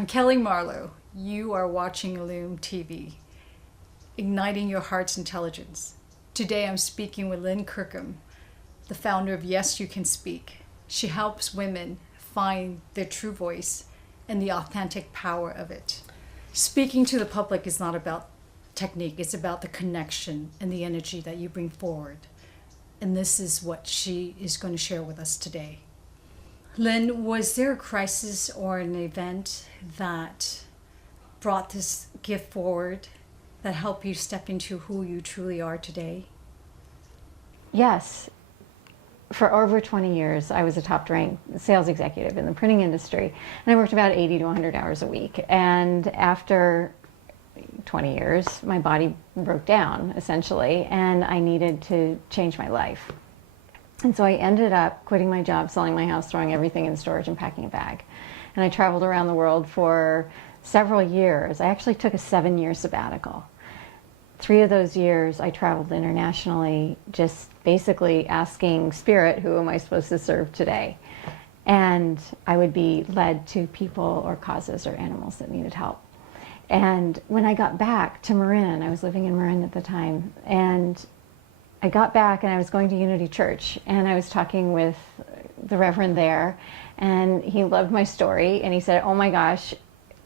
I'm Kelly Marlowe. You are watching Illume TV, igniting your heart's intelligence. Today I'm speaking with Lynn Kirkham, the founder of Yes, You Can Speak. She helps women find their true voice and the authentic power of it. Speaking to the public is not about technique, it's about the connection and the energy that you bring forward. And this is what she is going to share with us today. Lynn, was there a crisis or an event that brought this gift forward that helped you step into who you truly are today? Yes. For over 20 years, I was a top-ranked sales executive in the printing industry, and I worked about 80 to 100 hours a week. And after 20 years, my body broke down, essentially, and I needed to change my life. And so I ended up quitting my job, selling my house, throwing everything in storage and packing a bag. And I traveled around the world for several years. I actually took a 7-year sabbatical. 3 of those years I traveled internationally, just basically asking Spirit, who am I supposed to serve today? And I would be led to people or causes or animals that needed help. And when I got back to Marin, I was living in Marin at the time, and I got back and I was going to Unity Church, and I was talking with the Reverend there, and he loved my story, and he said, oh my gosh,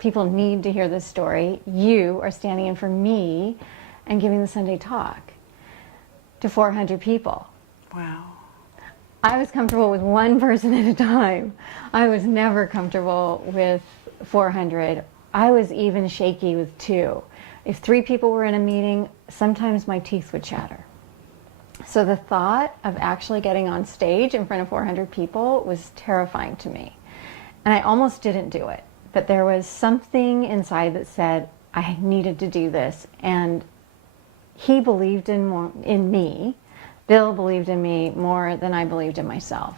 people need to hear this story. You are standing in for me and giving the Sunday talk to 400 people. Wow. I was comfortable with one person at a time. I was never comfortable with 400. I was even shaky with 2. If 3 people were in a meeting, sometimes my teeth would chatter. So the thought of actually getting on stage in front of 400 people was terrifying to me. And I almost didn't do it. But there was something inside that said I needed to do this. And he believed in me. Bill believed in me more than I believed in myself.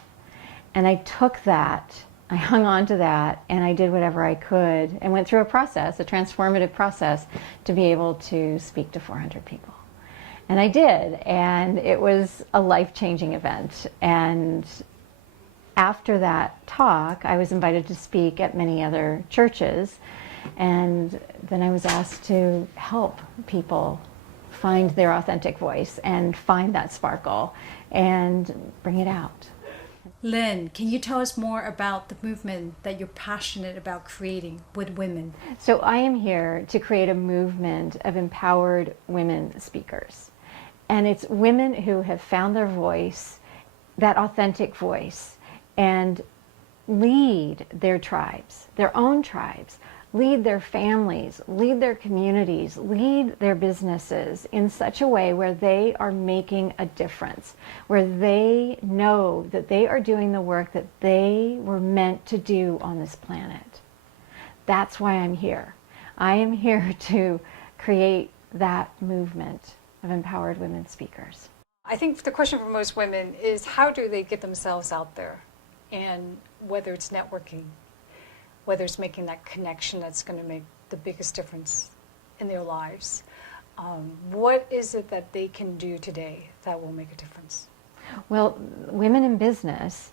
And I took that, I hung on to that, and I did whatever I could and went through a process, a transformative process, to be able to speak to 400 people. And I did, and it was a life-changing event. And after that talk, I was invited to speak at many other churches, and then I was asked to help people find their authentic voice and find that sparkle and bring it out. Lynn, can you tell us more about the movement that you're passionate about creating with women? So I am here to create a movement of empowered women speakers. And it's women who have found their voice, that authentic voice, and lead their tribes, their own tribes, lead their families, lead their communities, lead their businesses in such a way where they are making a difference, where they know that they are doing the work that they were meant to do on this planet. That's why I'm here. I am here to create that movement of empowered women speakers. I think the question for most women is, how do they get themselves out there? And whether it's networking, whether it's making that connection that's going to make the biggest difference in their lives. What is it that they can do today that will make a difference? Well, women in business,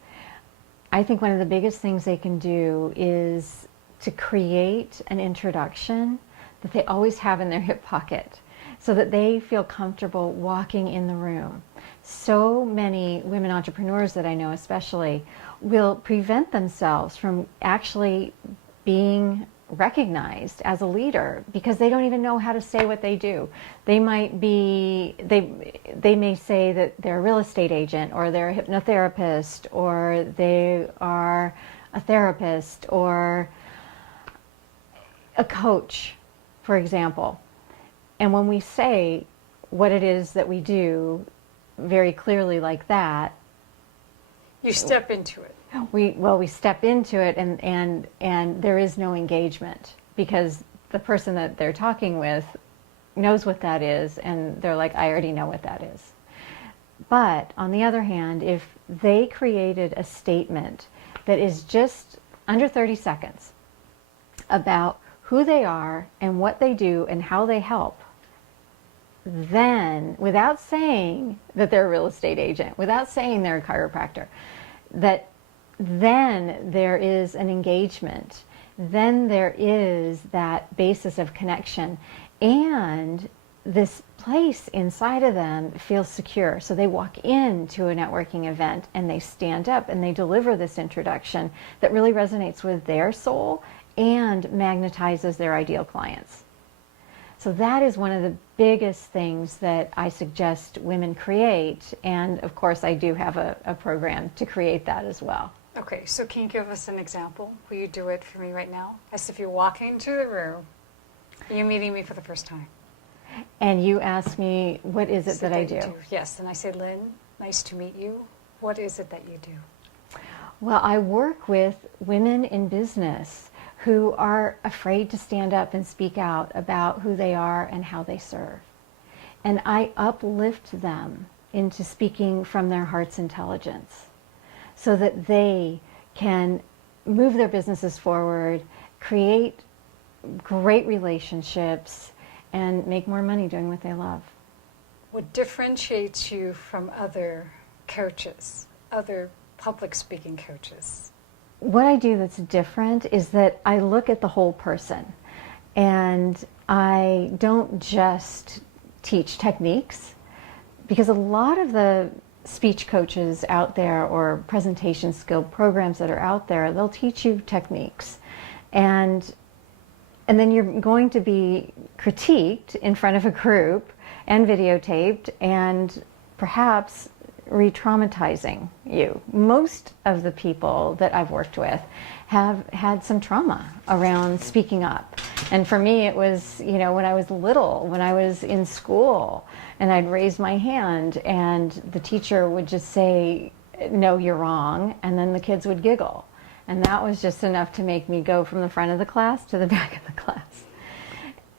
I think one of the biggest things they can do is to create an introduction that they always have in their hip pocket, so that they feel comfortable walking in the room. So many women entrepreneurs that I know especially will prevent themselves from actually being recognized as a leader because they don't even know how to say what they do. They might be, they may say that they're a real estate agent, or they're a hypnotherapist, or they are a therapist, or a coach, for example. And when we say what it is that we do very clearly like that, you step into it. We step into it, and there is no engagement because the person that they're talking with knows what that is, and they're like, I already know what that is. But on the other hand, if they created a statement that is just under 30 seconds about who they are and what they do and how they help, then, without saying that they're a real estate agent, without saying they're a chiropractor, that then there is an engagement then there is that basis of connection, and this place inside of them feels secure. So they walk into a networking event and they stand up and they deliver this introduction that really resonates with their soul and magnetizes their ideal clients. So that is one of the biggest things that I suggest women create. And of course, I do have a program to create that as well. Okay, so can you give us an example? Will you do it for me right now? As if you're walking into the room, you're meeting me for the first time. And you ask me, what is it that I do? Yes, and I say, Lynn, nice to meet you. What is it that you do? Well, I work with women in business who are afraid to stand up and speak out about who they are and how they serve. And I uplift them into speaking from their heart's intelligence so that they can move their businesses forward, create great relationships, and make more money doing what they love. What differentiates you from other coaches, other public speaking coaches? What I do that's different is that I look at the whole person, and I don't just teach techniques, because a lot of the speech coaches out there or presentation skill programs that are out there, they'll teach you techniques, and then you're going to be critiqued in front of a group and videotaped and perhaps re-traumatizing you. Most of the people that I've worked with have had some trauma around speaking up. And for me, it was, when I was little, when I was in school, and I'd raise my hand and the teacher would just say, no, you're wrong, and then the kids would giggle. And that was just enough to make me go from the front of the class to the back of the class.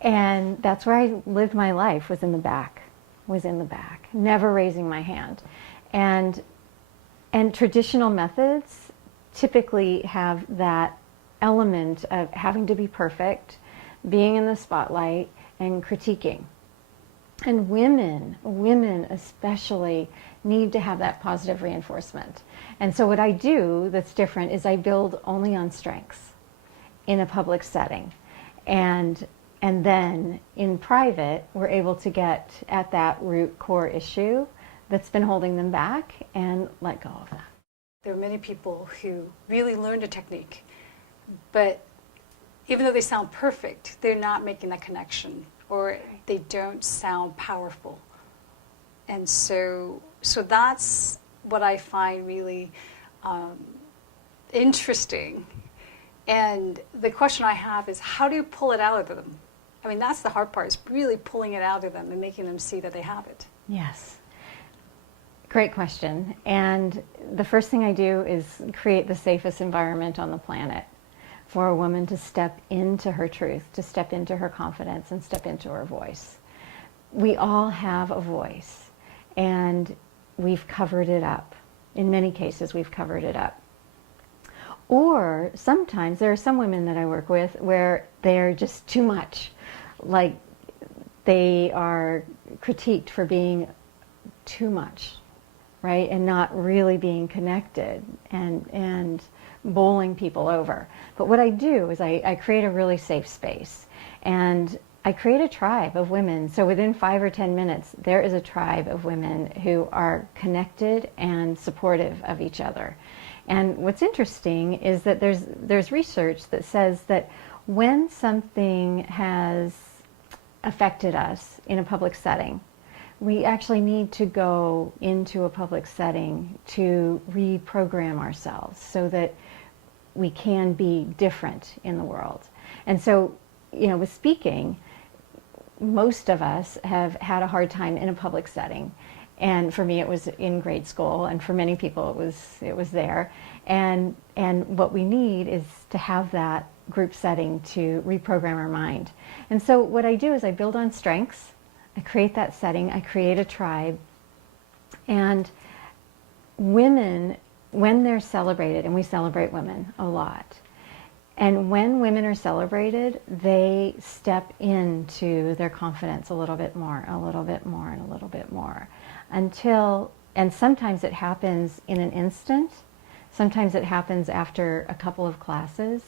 And that's where I lived my life, was in the back, never raising my hand. And traditional methods typically have that element of having to be perfect, being in the spotlight, and critiquing. And women especially, need to have that positive reinforcement. And so what I do that's different is I build only on strengths in a public setting. And then in private, we're able to get at that root core issue that's been holding them back and let go of that. There are many people who really learned a technique, but even though they sound perfect, they're not making that connection, or they don't sound powerful. And so that's what I find really interesting. And the question I have is, how do you pull it out of them? I mean, that's the hard part, is really pulling it out of them and making them see that they have it. Yes. Great question. And the first thing I do is create the safest environment on the planet for a woman to step into her truth, to step into her confidence, and step into her voice. We all have a voice, and we've covered it up. In many cases, we've covered it up. Or sometimes there are some women that I work with where they're just too much. Like they are critiqued for being too much, right? And not really being connected and bowling people over. But what I do is I create a really safe space, and I create a tribe of women. So within 5 or 10 minutes, there is a tribe of women who are connected and supportive of each other. And what's interesting is that there's research that says that when something has affected us in a public setting, we actually need to go into a public setting to reprogram ourselves so that we can be different in the world. And so, with speaking, most of us have had a hard time in a public setting. And for me, it was in grade school, and for many people, it was there. And what we need is to have that group setting to reprogram our mind. And so what I do is I build on strengths. I create that setting. I create a tribe. And women, when they're celebrated, and we celebrate women a lot, and when women are celebrated, they step into their confidence a little bit more, and a little bit more. And sometimes it happens in an instant, sometimes it happens after a couple of classes,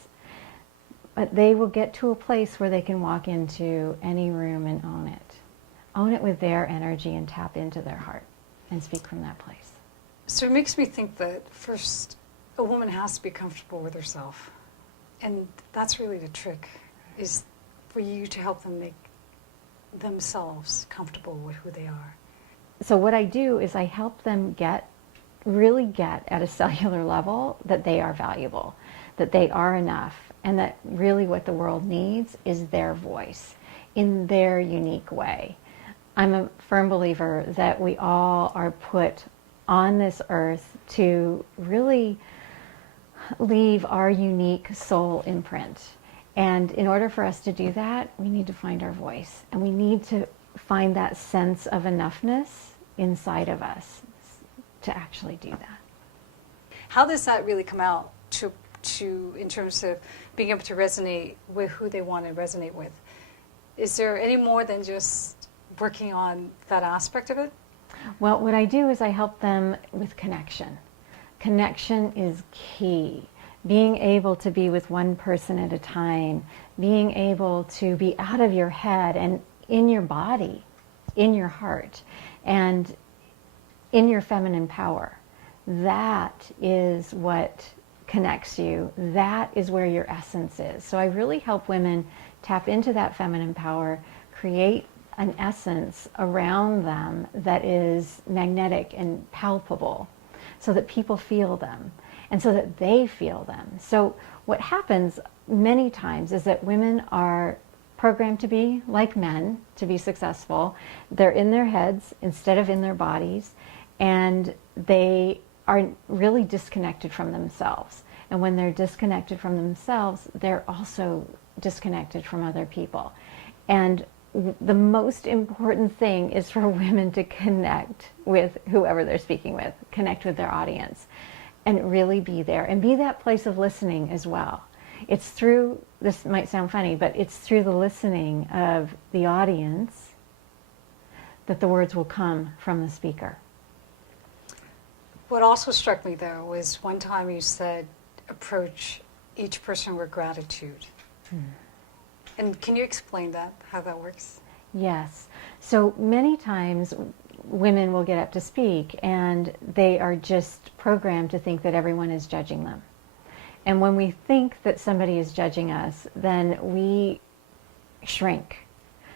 but they will get to a place where they can walk into any room and own it. Own it with their energy and tap into their heart and speak from that place. So it makes me think that first, a woman has to be comfortable with herself. And that's really the trick, is for you to help them make themselves comfortable with who they are. So what I do is I help them really get at a cellular level that they are valuable, that they are enough, and that really what the world needs is their voice in their unique way. I'm a firm believer that we all are put on this earth to really leave our unique soul imprint. And in order for us to do that, we need to find our voice. And we need to find that sense of enoughness inside of us to actually do that. How does that really come out to in terms of being able to resonate with who they want to resonate with? Is there any more than just working on that aspect of it? Well, what I do is I help them with connection. Connection is key. Being able to be with one person at a time, being able to be out of your head and in your body, in your heart, and in your feminine power. That is what connects you. That is where your essence is. So I really help women tap into that feminine power, create an essence around them that is magnetic and palpable, so that people feel them and so that they feel them. So what happens many times is that women are programmed to be like men, to be successful. They're in their heads instead of in their bodies, and they are really disconnected from themselves. And when they're disconnected from themselves, they're also disconnected from other people. And the most important thing is for women to connect with whoever they're speaking with, connect with their audience, and really be there and be that place of listening as well. It's through, this might sound funny, but it's through the listening of the audience that the words will come from the speaker. What also struck me, though, was one time you said, approach each person with gratitude. And can you explain that, how that works? Yes. So many times women will get up to speak and they are just programmed to think that everyone is judging them. And when we think that somebody is judging us, then we shrink.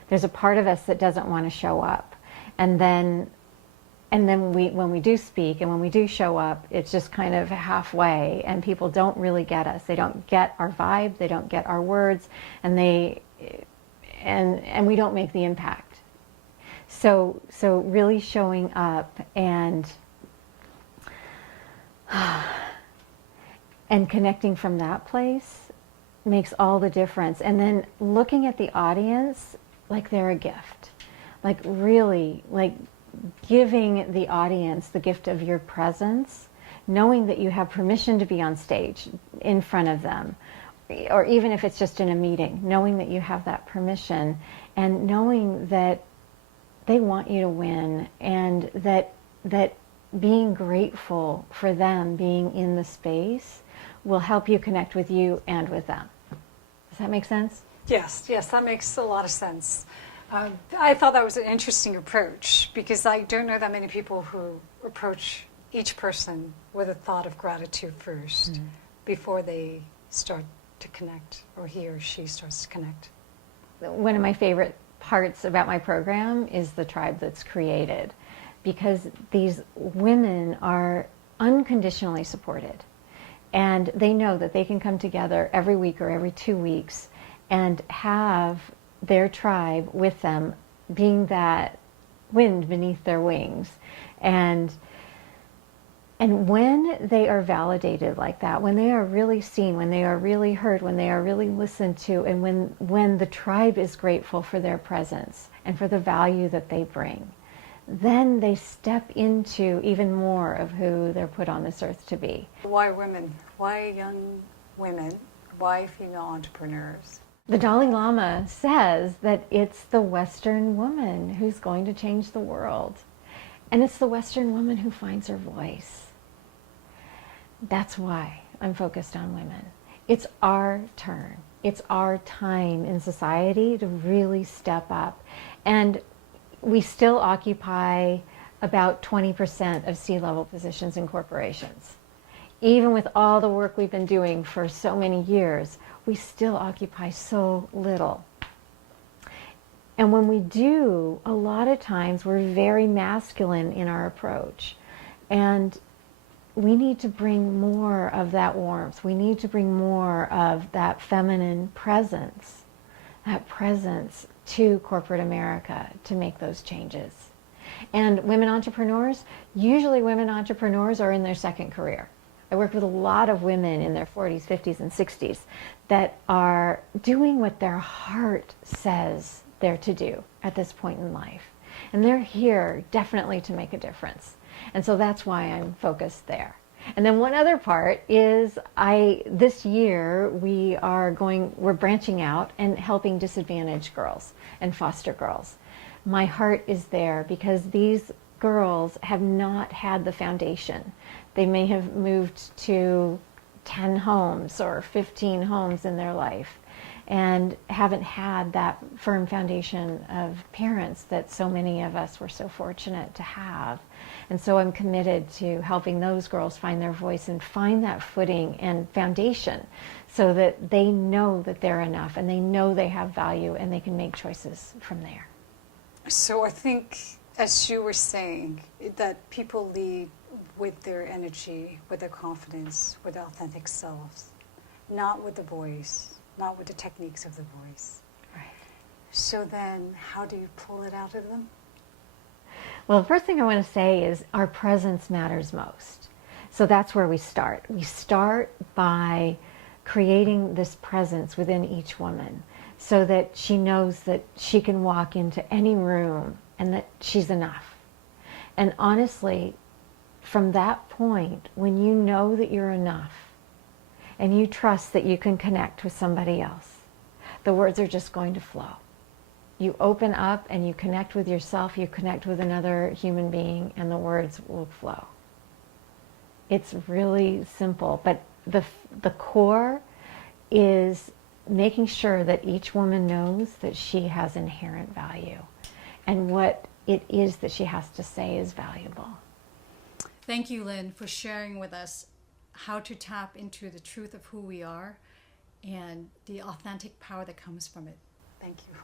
There's a part of us that doesn't want to show up. And then when we do speak and when we do show up, it's just kind of halfway, and people don't really get us. They don't get our vibe, they don't get our words, and we don't make the impact. So really showing up and connecting from that place makes all the difference. And then looking at the audience like they're a gift, like really, like giving the audience the gift of your presence, knowing that you have permission to be on stage in front of them, or even if it's just in a meeting, knowing that you have that permission, and knowing that they want you to win, and that being grateful for them being in the space will help you connect with you and with them. Does that make sense? Yes, that makes a lot of sense. I thought that was an interesting approach, because I don't know that many people who approach each person with a thought of gratitude first before they start to connect, or he or she starts to connect. One of my favorite parts about my program is the tribe that's created, because these women are unconditionally supported, and they know that they can come together every week or every 2 weeks and have their tribe with them, being that wind beneath their wings. And when they are validated like that, when they are really seen, when they are really heard, when they are really listened to, and when the tribe is grateful for their presence and for the value that they bring, then they step into even more of who they're put on this earth to be. Why women? Why young women? Why female entrepreneurs? The Dalai Lama says that it's the Western woman who's going to change the world. And it's the Western woman who finds her voice. That's why I'm focused on women. It's our turn. it's our time in society to really step up. And we still occupy about 20% of C-level positions in corporations. Even with all the work we've been doing for so many years, we still occupy so little. And when we do, a lot of times we're very masculine in our approach. And we need to bring more of that warmth. We need to bring more of that feminine presence, to corporate America to make those changes. And women entrepreneurs, usually women entrepreneurs are in their second career. I work with a lot of women in their 40s, 50s, and 60s that are doing what their heart says they're to do at this point in life. And they're here definitely to make a difference. And so that's why I'm focused there. And then one other part is this year we're branching out and helping disadvantaged girls and foster girls. My heart is there because these girls have not had the foundation. They may have moved to 10 homes or 15 homes in their life and haven't had that firm foundation of parents that so many of us were so fortunate to have. And so I'm committed to helping those girls find their voice and find that footing and foundation so that they know that they're enough and they know they have value and they can make choices from there. So I think, as you were saying, that people lead with their energy, with their confidence, with their authentic selves, not with the voice, not with the techniques of the voice. Right. So then, how do you pull it out of them? Well, the first thing I want to say is our presence matters most. So that's where we start. We start by creating this presence within each woman so that she knows that she can walk into any room and that she's enough. And honestly, from that point, when you know that you're enough and you trust that you can connect with somebody else, the words are just going to flow. You open up and you connect with yourself, you connect with another human being, and the words will flow. It's really simple, but the core is making sure that each woman knows that she has inherent value and what it is that she has to say is valuable. Thank you, Lynn, for sharing with us how to tap into the truth of who we are and the authentic power that comes from it. Thank you.